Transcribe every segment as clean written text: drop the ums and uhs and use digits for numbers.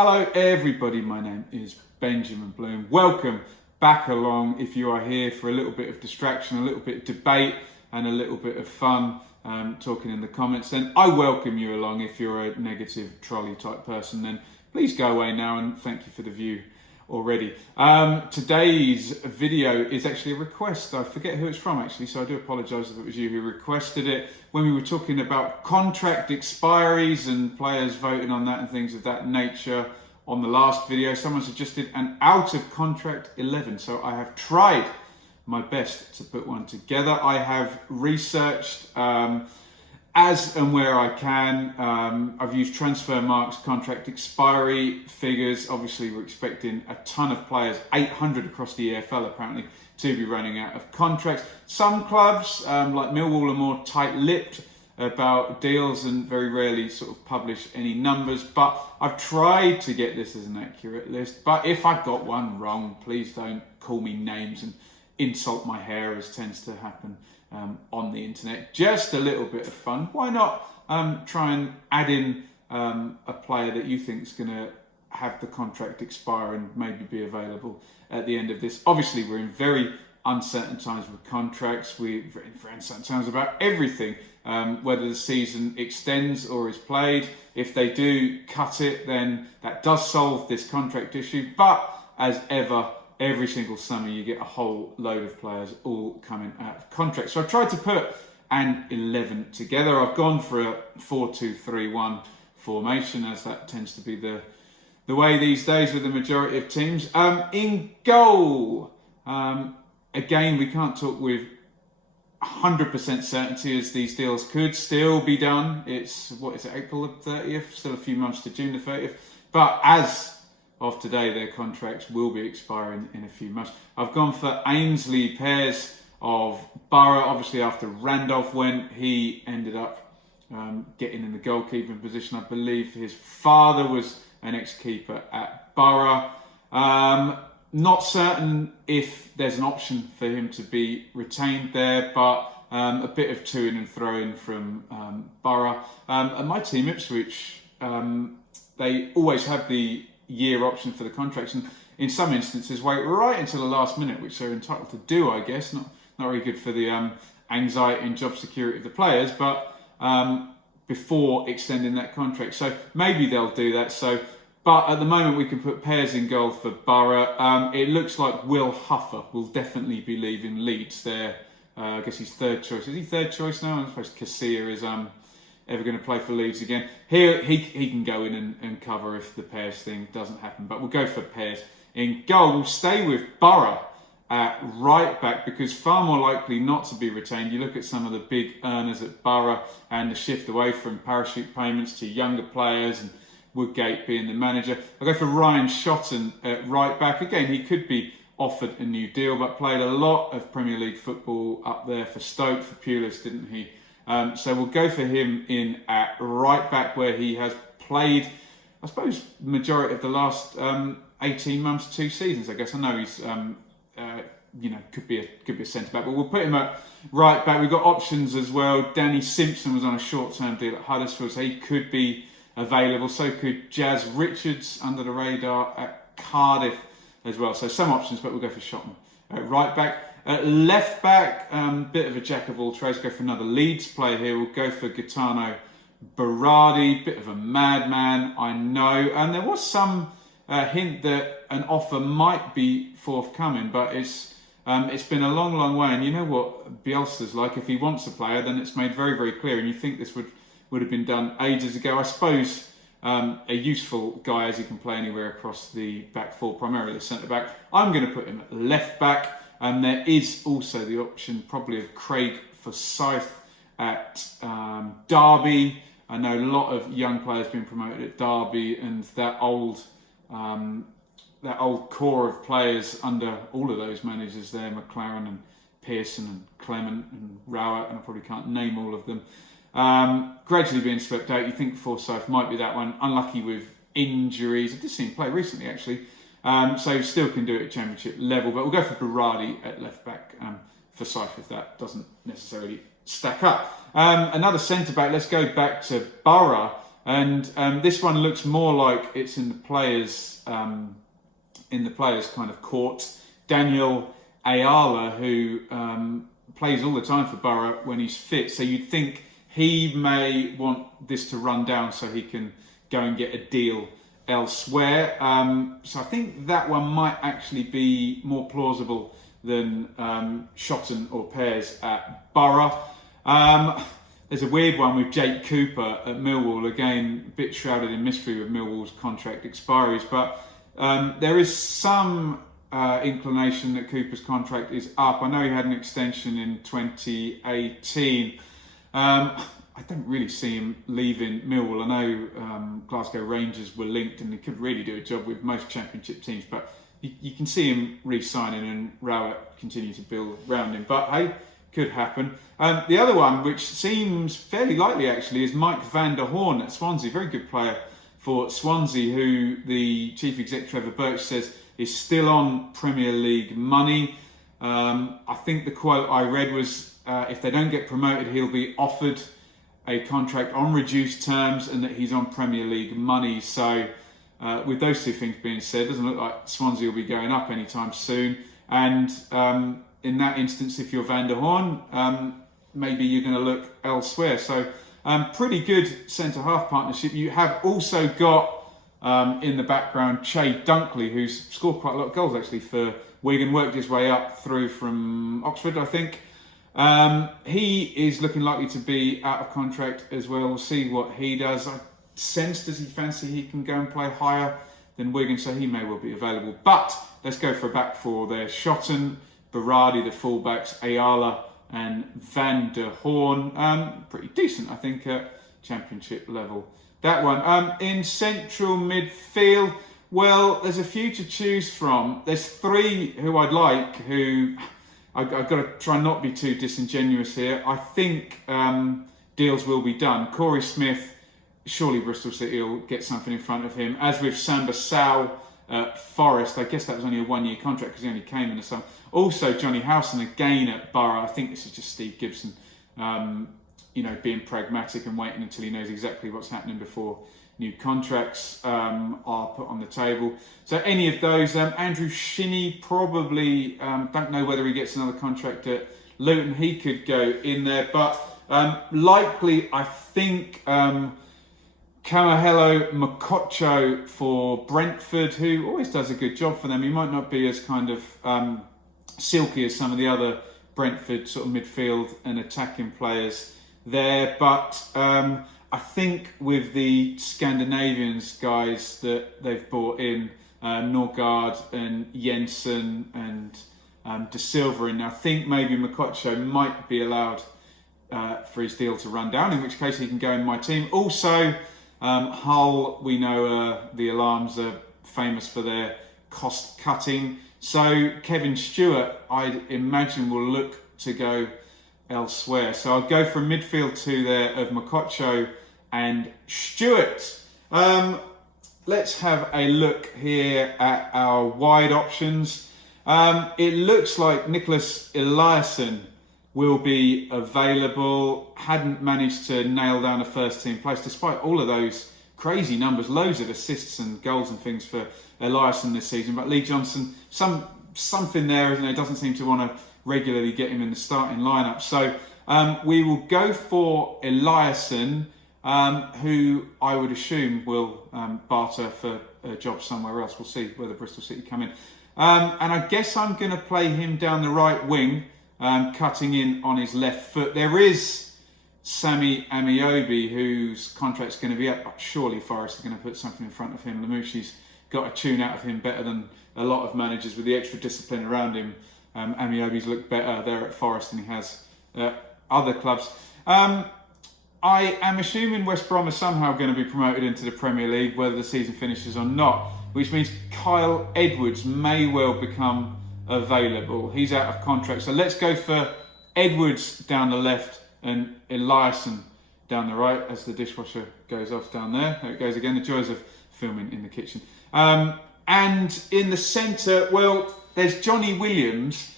Hello everybody, my name is Benjamin Bloom. Welcome back along if you are here for a little bit of distraction, a little bit of debate and a little bit of fun talking in the comments. Then I welcome you along. If you're a negative trolley type person, then please go away now, and thank you for the view already. Today's video is actually a request. I forget who it's from actually, so I do apologise if it was you who requested it. When we were talking about contract expiries and players voting on that and things of that nature on the last video, someone suggested an out of contract 11. So I have tried my best to put one together. I have researched as and where I can. I've used Transfermarkt's contract expiry figures. Obviously, we're expecting a ton of players, 800 across the EFL apparently, to be running out of contracts. Some clubs, like Millwall, are more tight-lipped about deals and very rarely sort of publish any numbers. But I've tried to get this as an accurate list. But if I got one wrong, please don't call me names and insult my hair, as tends to happen on the internet. Just a little bit of fun. Why not try and add in a player that you think is going to have the contract expire and maybe be available at the end of this. Obviously, we're in very uncertain times with contracts. We're in very uncertain times about everything, whether the season extends or is played. If they do cut it, then that does solve this contract issue. But as ever, every single summer you get a whole load of players all coming out of contract. So I tried to put an 11 together. I've gone for a 4-2-3-1 formation, as that tends to be the way these days with the majority of teams. In goal, again, we can't talk with 100% certainty, as these deals could still be done. It's, April the 30th? Still a few months to June the 30th. But as of today, their contracts will be expiring in a few months. I've gone for Ainsley pairs of Borough. Obviously, after Randolph went, he ended up getting in the goalkeeping position. I believe his father was an ex-keeper at Borough. Not certain if there's an option for him to be retained there, but a bit of to-in and throw-in from Borough. And my team, Ipswich, they always have the year option for the contracts, and in some instances wait right until the last minute, which they're entitled to do, I guess. Not very good for the anxiety and job security of the players, but before extending that contract. So maybe they'll do that. But at the moment we can put pairs in goal for Borough. It looks like Will Huffer will definitely be leaving Leeds there. I guess he's third choice. Is he third choice now? I suppose Casilla is ever going to play for Leeds again. He can go in and cover if the pairs thing doesn't happen. But we'll go for pairs. In goal, we'll stay with Borough at right back, because far more likely not to be retained. You look at some of the big earners at Borough and the shift away from parachute payments to younger players, and Woodgate being the manager. I'll go for Ryan Shotton at right back. Again, he could be offered a new deal, but played a lot of Premier League football up there for Stoke, for Pulis, didn't he? So we'll go for him in at right back, where he has played, I suppose, majority of the last 18 months, 2 seasons. I guess I know he's, could be a centre back, but we'll put him at right back. We've got options as well. Danny Simpson was on a short-term deal at Huddersfield, so he could be available. So could Jazz Richards, under the radar at Cardiff as well. So some options, but we'll go for Shotton at right back. At left back, bit of a jack of all trades. Go for another Leeds player here. We'll go for Gaetano Berardi, bit of a madman, I know. And there was some hint that an offer might be forthcoming, but it's been a long, long way. And you know what Bielsa's like. If he wants a player, then it's made very, very clear. And you think this would have been done ages ago. I suppose a useful guy, as he can play anywhere across the back four, primarily centre back. I'm going to put him at left back. And there is also the option probably of Craig Forsyth at Derby. I know a lot of young players being promoted at Derby, and that old core of players under all of those managers there, McLaren and Pearson and Clement and Rowett, and I probably can't name all of them, gradually being swept out. You think Forsyth might be that one. Unlucky with injuries. I did see him play recently, actually. So still can do it at championship level, but we'll go for Berardi at left back for Forsyth if that doesn't necessarily stack up. Another centre back. Let's go back to Borough. And this one looks more like it's in the players' kind of court. Daniel Ayala, who plays all the time for Borough when he's fit, so you'd think he may want this to run down so he can go and get a deal elsewhere. So I think that one might actually be more plausible than Shotton or Pears at Borough. There's a weird one with Jake Cooper at Millwall, again a bit shrouded in mystery with Millwall's contract expiries, but there is some inclination that Cooper's contract is up. I know he had an extension in 2018. I don't really see him leaving Millwall. I know Glasgow Rangers were linked and he could really do a job with most Championship teams, but you can see him re-signing and Rowett continue to build around him. But hey, could happen. The other one, which seems fairly likely actually, is Mike van der Horn at Swansea. Very good player for Swansea, who the Chief Exec Trevor Birch says is still on Premier League money. I think the quote I read was, if they don't get promoted, he'll be offered a contract on reduced terms and that he's on Premier League money. So with those two things being said, it doesn't look like Swansea will be going up anytime soon. And in that instance, if you're Van der Horn, maybe you're going to look elsewhere. So pretty good centre-half partnership. You have also got in the background Che Dunkley, who's scored quite a lot of goals actually for Wigan, worked his way up through from Oxford, I think. He is looking likely to be out of contract as well. We'll see what he does. I sense, does he fancy he can go and play higher than Wigan, so he may well be available. But let's go for a back four there. Shotton, Berardi, the fullbacks, Ayala and Van der Horn. Pretty decent, I think, at Championship level. That one. In central midfield, well, there's a few to choose from. There's three who I'd like, who I've got to try not be too disingenuous here. I think deals will be done. Corey Smith, surely Bristol City will get something in front of him. As with Samba Sow at Forest, I guess that was only a one-year contract because he only came in the summer. Also, Johnny Howson again at Borough. I think this is just Steve Gibson, being pragmatic and waiting until he knows exactly what's happening before new contracts are put on the table. So any of those, Andrew Shinnie probably, don't know whether he gets another contract at Luton. He could go in there, but likely I think Kamahelo Makocho for Brentford, who always does a good job for them. He might not be as kind of silky as some of the other Brentford sort of midfield and attacking players there, but I think with the Scandinavians guys that they've brought in, Norgard and Jensen and De Silva, and I think maybe Makocho might be allowed for his deal to run down, in which case he can go in my team. Also, Hull, we know the Alarms are famous for their cost cutting, so Kevin Stewart, I'd imagine, will look to go elsewhere. So I'll go for a midfield two there of Makocho and Stewart. Let's have a look here at our wide options. It looks like Nicholas Eliasson will be available. Hadn't managed to nail down a first team place despite all of those crazy numbers, loads of assists and goals and things for Eliasson this season. But Lee Johnson, something there, isn't there? Doesn't seem to want to regularly get him in the starting lineup. So we will go for Eliasson, who I would assume will barter for a job somewhere else. We'll see whether Bristol City come in. And I guess I'm going to play him down the right wing, cutting in on his left foot. There is Sammy Amiobi, whose contract's going to be up, but surely Forest are going to put something in front of him. Lamouchi's got a tune out of him better than a lot of managers with the extra discipline around him. Amiobi's looked better there at Forest than he has at other clubs. I am assuming West Brom are somehow going to be promoted into the Premier League, whether the season finishes or not, which means Kyle Edwards may well become available. He's out of contract. So let's go for Edwards down the left and Eliasson down the right as the dishwasher goes off down there. There it goes again, the joys of filming in the kitchen. And in the centre, well, there's Johnny Williams.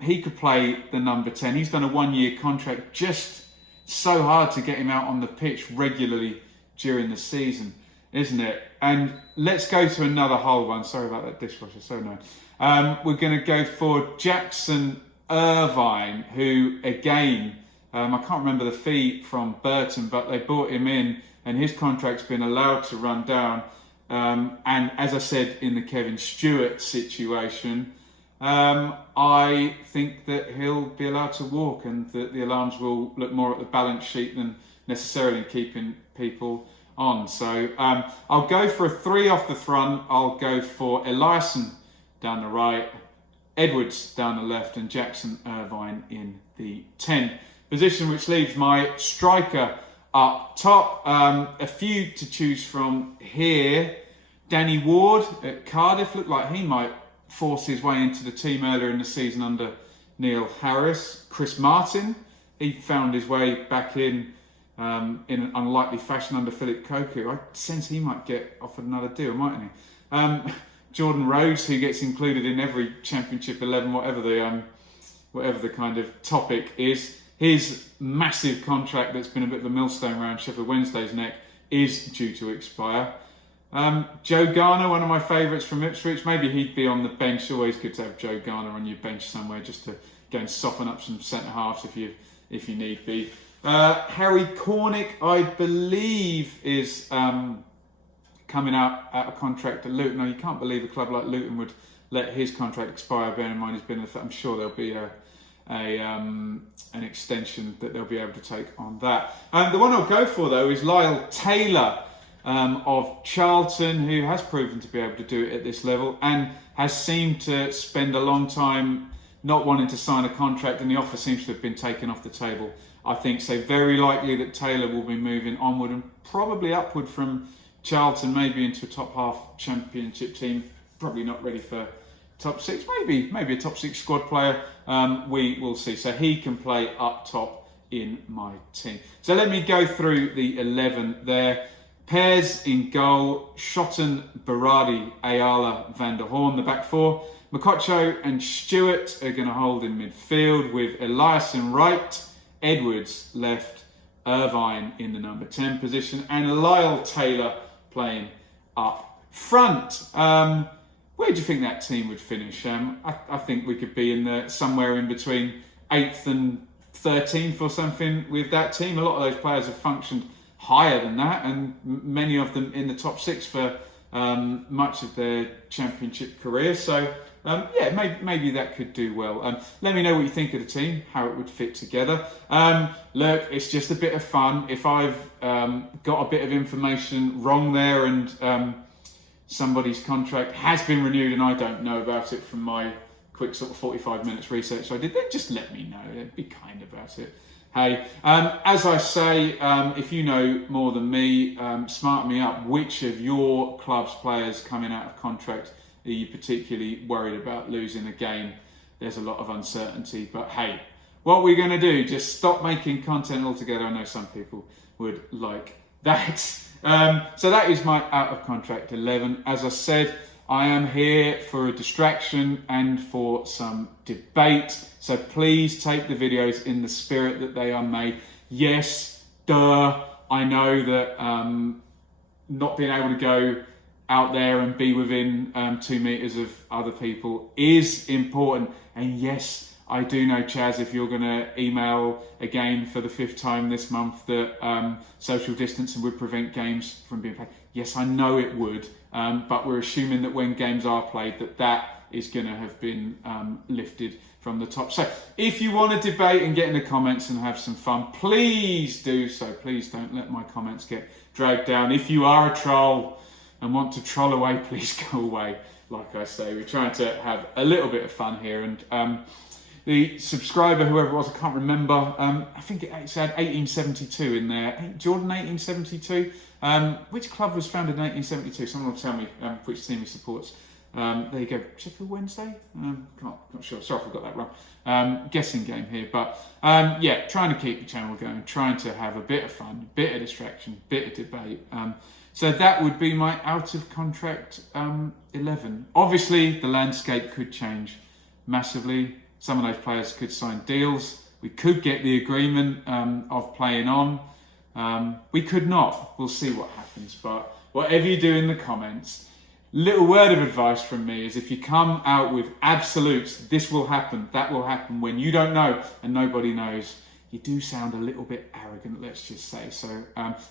He could play the number 10. He's done a one-year contract. Just so hard to get him out on the pitch regularly during the season, isn't it? And let's go to another whole one. Sorry about that dishwasher, so annoying. We're going to go for Jackson Irvine, who again, I can't remember the fee from Burton, but they brought him in and his contract's been allowed to run down. And as I said in the Kevin Stewart situation, I think that he'll be allowed to walk and that the Alarms will look more at the balance sheet than necessarily keeping people on. So I'll go for a 3 off the front. I'll go for Eliasson down the right, Edwards down the left, and Jackson Irvine in the 10 position, which leaves my striker up top. A few to choose from here. Danny Ward at Cardiff looked like he might force his way into the team earlier in the season under Neil Harris. Chris Martin, he found his way back in an unlikely fashion under Philip Cocu. I sense he might get offered another deal, mightn't he? Jordan Rhodes, who gets included in every Championship 11, whatever the kind of topic is. His massive contract that's been a bit of a millstone around Sheffield Wednesday's neck is due to expire. Joe Garner, one of my favourites from Ipswich. Maybe he'd be on the bench. Always good to have Joe Garner on your bench somewhere just to go and soften up some centre halves if you need be. Harry Cornick, I believe, is coming out of contract at Luton. Now, you can't believe a club like Luton would let his contract expire. Bearing in mind he's been. I'm sure there'll be an extension that they'll be able to take on that. The one I'll go for though is Lyle Taylor of Charlton, who has proven to be able to do it at this level and has seemed to spend a long time not wanting to sign a contract, and the offer seems to have been taken off the table. I think so. Very likely that Taylor will be moving onward and probably upward from Charlton, maybe into a top half Championship team. Probably not ready for top 6, maybe a top 6 squad player. We will see. So he can play up top in my team. So let me go through the 11 there. Pairs in goal: Shotton, Berardi, Ayala, Van der Horn. The back four: Mokotjo and Stewart are going to hold in midfield with Eliasson right, Edwards left, Irvine in the number 10 position, and Lyle Taylor playing up front. Where do you think that team would finish? I think we could be in somewhere in between 8th and 13th or something with that team. A lot of those players have functioned higher than that, and many of them in the top 6 for much of their Championship career. So maybe that could do well. Let me know what you think of the team, how it would fit together. Look, it's just a bit of fun. If I've got a bit of information wrong there and somebody's contract has been renewed and I don't know about it from my quick sort of 45 minutes research I did, then just let me know. Be kind about it. Hey, as I say, if you know more than me, smarten me up. Which of your club's players coming out of contract are you particularly worried about losing again? There's a lot of uncertainty, but hey, what we're going to do, just stop making content altogether. I know some people would like that. So that is my out of contract 11. As I said, I am here for a distraction and for some debate. So please take the videos in the spirit that they are made. Yes, I know that not being able to go out there and be within 2 meters of other people is important. And yes, I do know, Chaz, if you're going to email again for the 5th time this month that social distancing would prevent games from being played. Yes, I know it would, but we're assuming that when games are played, that is going to have been lifted from the top. So if you want to debate and get in the comments and have some fun, please do so. Please don't let my comments get dragged down. If you are a troll and want to troll away, please go away. Like I say, we're trying to have a little bit of fun here. And the subscriber, whoever it was, I can't remember, I think it said 1872 in there. Jordan 1872. Which club was founded in 1872? Someone will tell me which team he supports. There you go, Sheffield Wednesday? Not sure, sorry if I got that wrong. Guessing game here, but trying to keep the channel going, trying to have a bit of fun, bit of distraction, bit of debate. So that would be my out of contract 11. Obviously, the landscape could change massively. Some of those players could sign deals. We could get the agreement of playing on. We could not. We'll see what happens. But whatever you do in the comments, little word of advice from me is if you come out with absolutes, this will happen, that will happen, when you don't know and nobody knows, you do sound a little bit arrogant, let's just say. So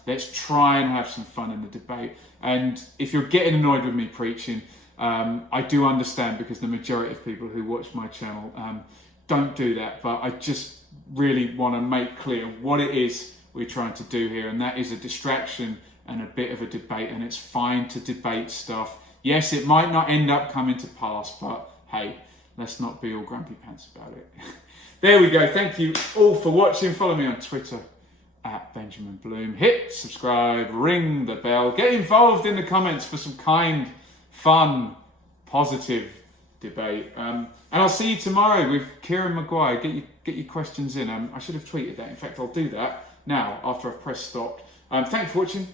let's try and have some fun in the debate. And if you're getting annoyed with me preaching, I do understand, because the majority of people who watch my channel don't do that. But I just really want to make clear what it is we're trying to do here, and that is a distraction and a bit of a debate, and it's fine to debate stuff. Yes, it might not end up coming to pass, but hey, let's not be all grumpy pants about it. There we go. Thank you all for watching. Follow me on Twitter at Benjamin Bloom. Hit subscribe, ring the bell, get involved in the comments for some kind, fun, positive debate. And I'll see you tomorrow with Kieran Maguire. Get your questions in. I should have tweeted that. In fact, I'll do that now after I've pressed stop. Thanks for watching.